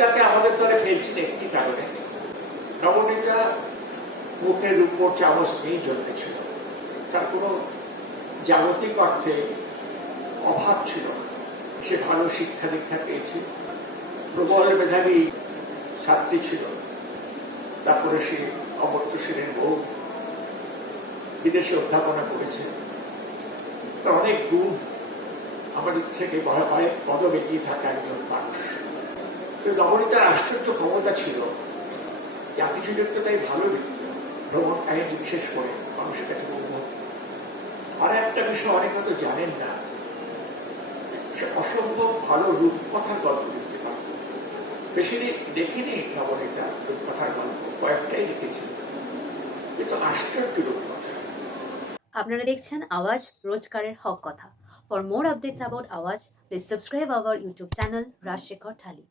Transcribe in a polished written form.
নবনীতাকে আমাদের দলে ফেলছি একটি কারণে, নবনীতা মুখের উপর চামচ নিয়ে জন্মেছিল, তার কোনো জাগতিক অর্থে অভাব ছিল না। সে ভালো শিক্ষা দীক্ষা পেয়েছে, প্রবল মেধাবী ছাত্রী ছিল। তারপরে সে অমর্ত্য সেনের বউ, বিদেশে অধ্যাপনা করেছে। তার অনেক গুণ, আমাদের থেকে ভয় পদব এগিয়ে থাকা একজন মানুষ। কিন্তু নবনীতার আশ্চর্য ক্ষমতা ছিল, যা কিছু দেখতে তাই ভালো লিখত, ভ্রমণ কাহিনী বিশেষ করে মানুষের কাছে বহুমত। আর একটা বিষয় অনেক হয়তো জানেন না, সে অসম্ভব ভালো রূপকথার গল্প লিখতে পারত। বেশি দেখিনি নবনীতা রূপকথার গল্প, কয়েকটাই লিখেছে, কিন্তু আশ্চর্য রূপকথা। আপনারা দেখছেন আওয়াজ, রোজকারের হক কথা। ফর মোর আপডেটস অ্যাবাউট আওয়াজ, please subscribe our YouTube channel Rajshekhar thali.